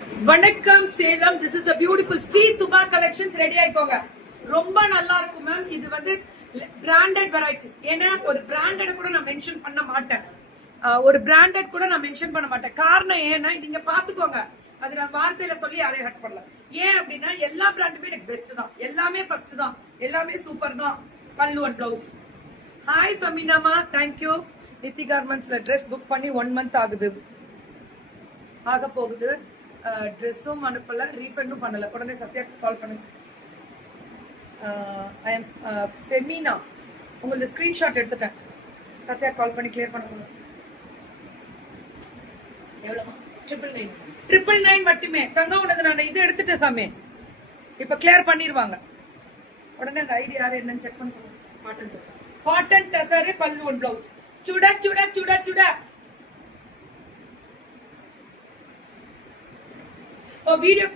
வணக்கம் Salem. This is the beautiful Sri Subha collections. Ready ஆயிக்கோங்க. ரொம்ப நல்லா இருக்கும் மேம். இது வந்து பிராண்டட் வெரைட்டிஸ். ஏன்னா ஒரு பிராண்டட் கூட நான் மென்ஷன் பண்ண மாட்டேன். காரணம் ஏன்னா நீங்க பாத்துக்கோங்க. அது நான் வார்த்தையில சொல்லி யாரையும் ஹர்ட் பண்ணல. ஏன் அப்படின்னா எல்லா பிராண்டுமே எனக்கு பெஸ்ட் தான். எல்லாமே ஃபர்ஸ்ட் தான். எல்லாமே சூப்பர் தான். பல்லு அண்ட் பிளவுஸ். ஹாய் ஃபமினாமா, தேங்க்யூ. நித்தி கார்மெண்ட்ஸ்ல ட்ரெஸ் புக் பண்ணி 1 month ஆக போகுது. ட்ரெஸ்ஸும் அனுப்பல, ரீஃபண்டும் பண்ணல. உடனே சத்யா கால் பண்ணுங்க. I am Femina. உங்களோட ஸ்கிரீன்ஷாட் எடுத்துட்டேன். சத்யா கால் பண்ணி கிளியர் பண்ண சொல்லுங்க. எவ்வளவு? 999 மட்டுமே. தங்க உனது நான் இது எடுத்துட்டேன் சாமி. இப்ப கிளியர் பண்ணிடுவாங்க. உடனே அந்த ஐடி யாரு என்னன்னு செக் பண்ண சொல்லுங்க. காட்டன் டசர் பல்லு ஒன் பிளவுஸ். சுட சுட சுட சுட. வீடியோ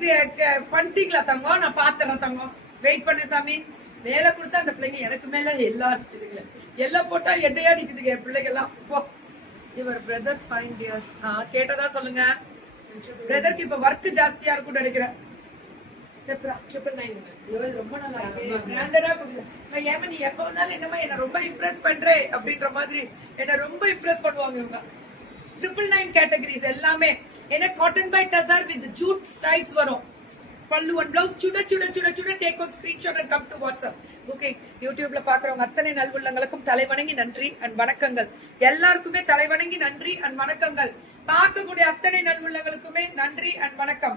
பண்ணிட்டீங்களா தங்கம்? நான் பாத்துறேன் தங்கம். வெயிட் பண்ணு சாமி. வேலை கொடுத்தா அந்த பிள்ளைங்க எனக்கு மேல எல்லாம் இருக்குதுங்க. எல்லாம் போட்டா எட்டையா நிக்குதுங்க பிள்ளைங்க எல்லாம். இவர் பிரதர் ஃபைன் டியர். கேட்டதா சொல்லுங்க. பிரதருக்கு இப்ப ஒர்க் ஜாஸ்தியா இருக்கும் நினைக்கிறேன். ரொம்ப நல்லா இருக்கு. நீ எப்ப வந்தாலும் என்னமா என்ன ரொம்ப இம்ப்ரெஸ் பண்றேன் அப்படின்ற மாதிரி என்ன ரொம்ப இம்ப்ரெஸ் பண்ணுவாங்க இவங்க. 999 கேட்டகரிஸ் எல்லாமே. ஏன்னா cotton by tussar with jute stripes வரும். Pallu one blouse. சுட சுட சுட சுட. Take one screenshot and come to WhatsApp booking. யூடியூப்ல பாக்குறவங்க அத்தனை நல்வுள்ளங்களுக்கும் தலைவணங்கி நன்றி அண்ட் வணக்கங்கள். எல்லாருக்குமே தலைவணங்கி நன்றி அண்ட் வணக்கங்கள். பார்க்கக்கூடிய அத்தனை நல்வுள்ளங்களுக்குமே நன்றி அண்ட் வணக்கம்.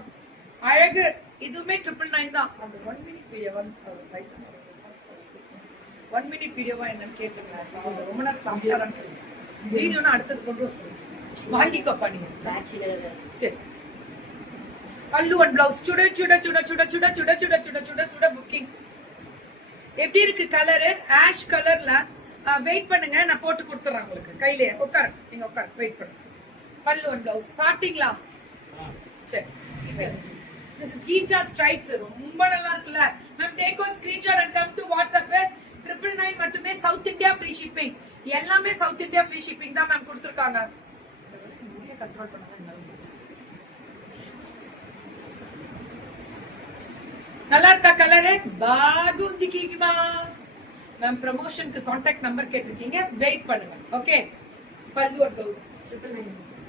அழகு. இதுவுமே 999 தான். அந்த 1 minute வீடியோவா 1 minute வீடியோவா என்னன்னு கேட்டுருக்கேன். ரொம்ப நேரம் சாப்பிட்டா வீடியோனா அடுத்தது கொண்டு வர சொல்லுங்க. வாங்கிக்கோ பண்ணி. சரி. பல்லு ஒன் பிளவுஸ். சுட சுட சுட சுட சுட சுட சுட சுட சுட சுட புக்கிங். எப்படி இருக்கு கலரு? ஆஷ் கலர்ல. வெயிட் பண்ணுங்க, நான் போட்டு கொடுத்துறேன் உங்களுக்கு கையிலே. உட்காரு, நீங்க உட்காரு, வெயிட் பண்ணுங்க. பல்லு ஒன் பிளவுஸ். பாத்தீங்களா? சரி. This is Geecha stripes. ரொம்ப நல்லா இருக்குல்ல ma'am. Take one screenshot and come to WhatsApp. 999 மட்டுமே. South India free shipping. எல்லாமே சவுத் இந்தியா ஃப்ரீ ஷிப்பிங் தான் மேம் கொடுத்துருக்காங்க. கண்ட்ரோல் பண்ண நல்லா இருக்கா கலரு? பாகுந்திக்கிமா மேம். ப்ரமோஷனுக்கு கான்டாக்ட் நம்பர் கேட்டிருக்கீங்க. வெயிட் பண்ணுங்க. ஓகே. பல்லு ஒரு பிளவுஸ்.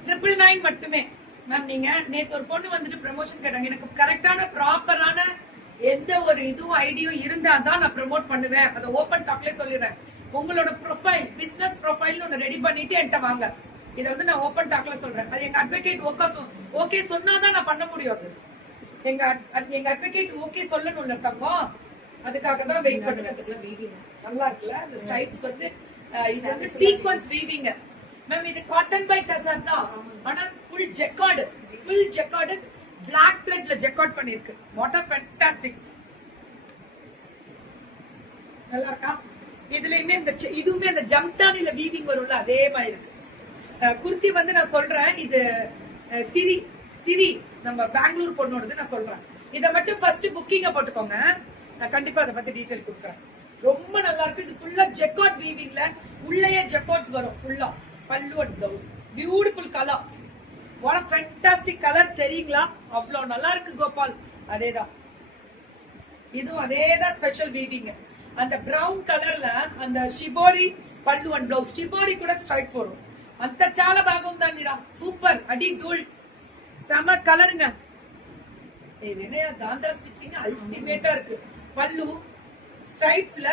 999 மட்டுமே மேம். நீங்க நேத்து ஒரு பொண்ணு வந்துட்டு ப்ரமோஷன் கேட்டாங்க. எனக்கு கரெக்டான ப்ராப்பரான எந்த ஒரு இதுவும் ஐடியும் இருந்தா தான் நான் ப்ரமோட் பண்ணுவேன். அதை ஓபன் டாக்ல சொல்லிடுறேன். உங்களோட ப்ரொஃபைல், பிசினஸ் ப்ரொஃபைல் ஒன்னு ரெடி பண்ணிட்டு என்கிட்ட வாங்க. இதை வந்து நான் ஓபன் டாக்ல சொல்றேன். அது எங்க அட்வொகேட் ஓகே சொன்னாதான் நான் பண்ண முடியும். அது எங்க அட்வொகேட் ஓகே சொல்லணும்ல தங்கம். அதுக்காக தான் வெயிட் பண்ணுங்க. நல்லா இருக்குல்ல அந்த ஸ்டைல்ஸ் வந்து. இது வந்து சீக்வென்ஸ் வீவிங் மேம். இது காட்டன் பை டசர் தான். ஆனா ஃபுல் ஜெக்கார்டு. பிளாக் த்ரெட்ல ஜெக்கார்ட் பண்ணிருக்கு. What a fantastic. நல்லா இருக்கா? இதுலயுமே இதுவுமே அந்த ஜம்தானில வீவிங் வரும்ல அதே மாதிரி இருக்கு. குர்த்தி வந்து நான் சொல்றேன். இது சிரி நம்ம பெங்களூர் பொண்ணோடது நான் சொல்றேன். இதை மட்டும் ஃபர்ஸ்ட் புக்கிங்க போட்டுக்கோங்க. நான் கண்டிப்பா அதை பத்தி டீடைல் கொடுக்குறேன். ரொம்ப நல்லா இருக்கு. இது ஃபுல்லா ஜெக்கார்ட் வீவிங்ல உள்ளேயே ஜெக்கார்ட்ஸ் வரும் ஃபுல்லா. பல்லு and blouse. Beautiful colour. What a fantastic colour தெரியுங்களா? அவ்வளவு நல்லா இருக்கு கோபால். அதேதான் இதுவும் அதேதான் ஸ்பெஷல் வீவிங். அந்த பிரவுன் கலர்ல அந்த ஷிபோரி பல்லு அண்ட் பிளவுஸ். ஷிபோரி கூட ஸ்ட்ரைட் வரும். அந்த சால பாகம் தான். சூப்பர். அடி தூள். செம கலருங்க. இது என்ன காந்தா ஸ்டிச்சிங் அல்டிமேட்டா இருக்கு. பல்லு ஸ்ட்ரைப்ஸ்ல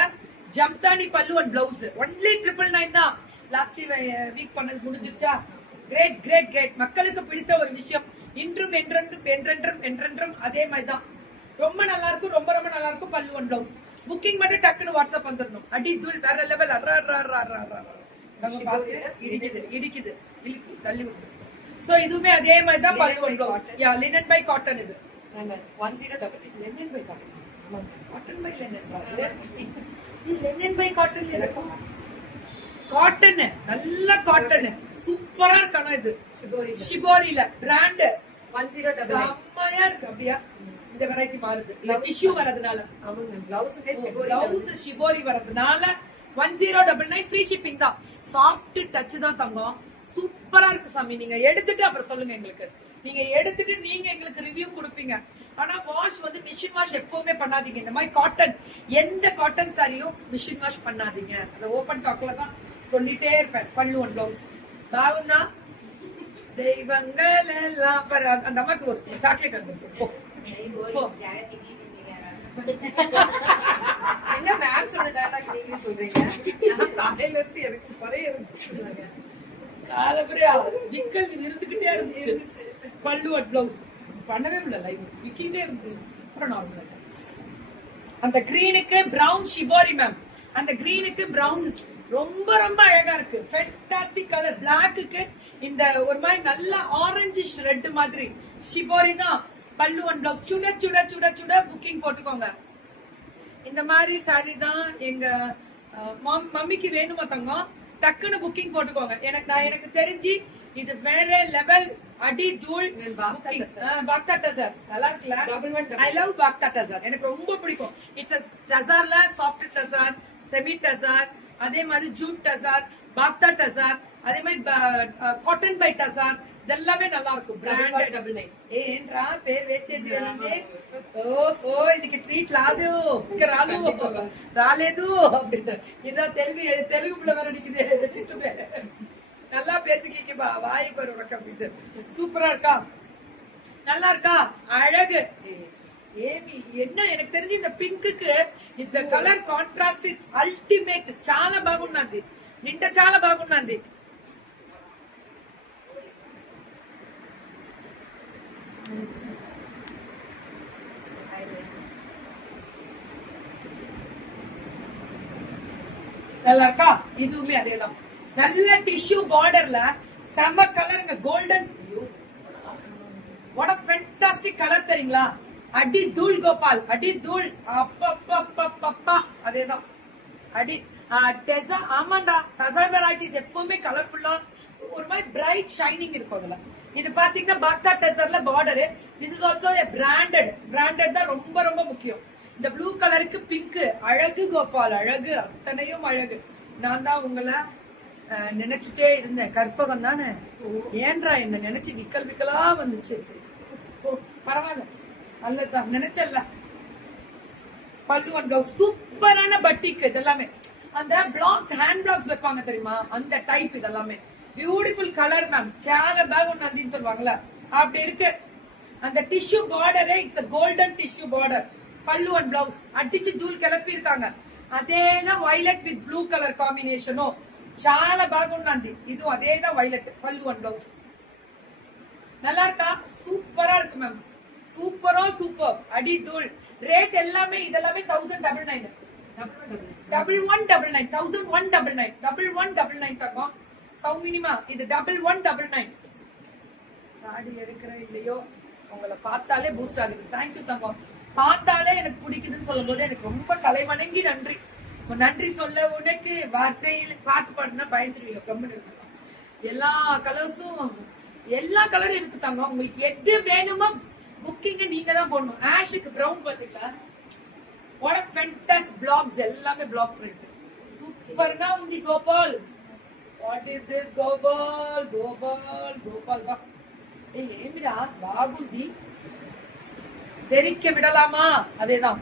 ஜம்தானி பல்லு அண்ட் பிளவுஸ். ஒன்லி 999 தான். லாஸ்ட் வீக் பண்ணது முடிஞ்சிருச்சா? Great great great. மக்களுக்கு பிடித்த ஒரு விஷயம். இன்றும் என்றென்றும் அதே மாதிரி தான். ரொம்ப நல்லா இருக்கும். ரொம்ப ரொம்ப நல்லா இருக்கும். பல்லு ஒன் பிளவுஸ். புக்கிங் மட்டும் டக்குன்னு வாட்ஸ்அப் வந்துடணும். அடி தூள் வேற லெவல். இடிக்குது தள்ளி விட்டு. சோ இதுவுமே அதே மாதிரி தான். Pallu one blouse. Ya linen by cotton. இது 1088 linen by cotton. Cotton by linen by cotton இருக்கும். காட்டன் நல்ல காட்டன் சூப்பரா இருக்கானா? இது ஷிபோரில பிராண்ட் 1088 செம்மையா இருக்கு. அப்படியா இந்த வெரைட்டி மாறுது. டிஷ்யூ வரதுனால பிளவுஸ் ஷிபோரி வரதுனால 1099 ஃப்ரீ ஷிப்பிங் தான். சாஃப்ட் டச் தான் தங்கம். சூப்பரா இருக்கு சாமி. நீங்க எடுத்துட்டு அப்புறம் சொல்லுங்க எங்களுக்கு. நீங்க எடுத்துட்டு நீங்க எங்களுக்கு ரிவ்யூ கொடுப்பீங்க. ஆனா வாஷ் வந்து மிஷின் வாஷ் எப்பவுமே பண்ணாதீங்க. இந்த மாதிரி காட்டன் எந்த காட்டன் சாரியும் மிஷின் வாஷ் பண்ணாதீங்க. அந்த ஓபன் டாக்ல தான் சொல்லிட்டே இருப்பேன். பல்லு ஒன் பிளவுஸ் பாகுந்தா தெய்வங்கள் எல்லாம் அந்த அம்மாக்கு ஒரு சாக்லேட் வந்து என்ன மேம் சொன்ன டயலாக் நீங்க சொல்றீங்க? தலையில இருந்து எனக்கு குறைய இருந்துச்சு. காலபுரியா விக்கல் இருந்துகிட்டே இருந்துச்சு. பல்லு ஒன் பிளவுஸ் பண்ணவே முடியல, லைவ் விக்கிட்டே இருந்துச்சு. அப்புறம் நார்மல் அந்த கிரீனுக்கு பிரவுன் ஷிபோரி மேம். அந்த கிரீனுக்கு பிரவுன் ரொம்ப ரொம்ப அழகா இருக்கு. Fantastic colour. பிளாக்குக்கு இந்த ஒரு மாதிரி நல்ல ஆரஞ்சிஷ் ரெட் மாதிரி ஷிபோரி தான். பல்லு ஒன் பிளவுஸ் சுட சுட சுட சுட புக்கிங் போட்டுக்கோங்க. இந்த மாதிரி சாரி தான் எங்க மம்மிக்கு வேணுமா தங்கம், டக்குன்னு புக்கிங் போட்டுக்கோங்க. எனக்கு தெரிஞ்சு இது வேற லெவல். அடி தூள் பாக்தா டசர் நல்லா இருக்குல்ல. ஐ லவ் பாக்தா டசர், எனக்கு ரொம்ப பிடிக்கும். இட்ஸ் டசர்ல சாஃப்ட் டசர், செமி டசர், அதே மாதிரி ஜூட் டசர், பாக்தா டசர், அதே மாதிரி காட்டன் பை டசர், இதெல்லாமே நல்லா இருக்கும். பிராண்டட் டபுள் நைன் ఏంట్రా పేరు వేసేది వెళ్ళింది. ఓ ఇదికి ట్రీట్ రాదు, ఇంకా రాలేదు அப்படின்ட்டு. இதான் தெலுங்கு பிள்ளை வேற அடிக்குது திட்டுமே. நல்லா பேச்சுக்கீங்க பா, வாய் பாரு உனக்கு அப்படின்னு. சூப்பரா இருக்கா, நல்லா இருக்கா, அழகு. ఏమి ఎన్న எனக்கு தெரிஞ்சு இந்த పింక్ இந்த కలర్ కాంట్రాస్ట్ అల్టిమేట్. చాలా బాగున్నది, నింట చాలా బాగున్నది. நல்லா இருக்கா, இதுவுமே அதேதான். நல்ல டிஷ்யூ பார்டர்ல செம கலருங்க, golden. What a fantastic colour தெரியுங்களா. அடி தூள் கோபால், அடி தூள். அப்பப்பப்பப்பப்பா அதேதான் அடி. டெசா ஆமாண்டா, டசர் வெரைட்டிஸ் எப்பவுமே கலர்ஃபுல்லா ஒரு மாதிரி பிரைட் ஷைனிங் இருக்கும் அதுல. இது பாத்தீங்கன்னா பாக்தா டெசர்ல border. This is also a branded தான் ரொம்ப ரொம்ப முக்கியம். இந்த ப்ளூ கலருக்கு பிங்க் அழகு கோபால், அழகு, அத்தனையும் அழகு. நான் தான் உங்களை நினைச்சுட்டே இருந்தேன். கற்பகம் தானே, ஏன்றா என்ன நினைச்சு விக்கலா வந்துச்சு. ஓ பரவாயில்ல, நல்லதான் நினைச்சல்ல. பல்லு ஒன் பிளவுஸ் சூப்பரான பட்டிக்கு. இதெல்லாமே அந்த பிளாக்ஸ், ஹேண்ட் பிளாக்ஸ் வைப்பாங்க தெரியுமா, அந்த டைப். இதெல்லாமே பியூட்டிஃபுல் கலர் மேம். சேல பேக் ஒன்னு நந்தின்னு சொல்லுவாங்கல்ல, அப்படி இருக்கு. அந்த டிஷ்யூ பார்டரே இட்ஸ் கோல்டன் டிஷ்யூ பார்டர். பல்லு ஒன் பிளவுஸ் அடிச்சு தூள் கிளப்பி இருக்காங்க. அதேதான் violet with blue colour combination. చాలా బాగున్నది. ఇది அதேதான் వైలెట్. పల్లు ஒன் பிளவுஸ் நல்லா இருக்கா, சூப்பரா இருக்கு மேம். சூப்பரோ சூப்பர், அடி தூள். ரேட் எல்லாமே இதெல்லாமே 1099 1199 1199 1199 தங்கம். சௌமினிமா இது 1199. சாடி எடுக்கிற இல்லையோ உங்களை பார்த்தாலே பூஸ்ட் ஆகுது. தேங்க்யூ தங்கம். பார்த்தாலே எனக்கு பிடிக்குதுன்னு சொல்லும் போது எனக்கு ரொம்ப தலை வணங்கி நன்றி. நன்றி சொல்ல உனக்கு வார்த்தையில் பாட்டு பாடுனா பயந்துருவீங்க. கம்முன்னு இருக்கணும். எல்லா கலர்ஸும் எல்லா கலரும் இருக்கு தங்கம். உங்களுக்கு எது வேணுமோ புக்கிங் நீங்க தான் போடணும். ஆஷுக்கு பிரவுன் பாத்தீங்களா, வாட் a fantastic blocks. எல்லாமே பிளாக் பிரிண்ட் சூப்பர்னா உந்தி Gopal. What is this Gopal, Gopal தான். ஏமிடா பாகுந்தி தெரிக்க விடலாமா, அதேதான்.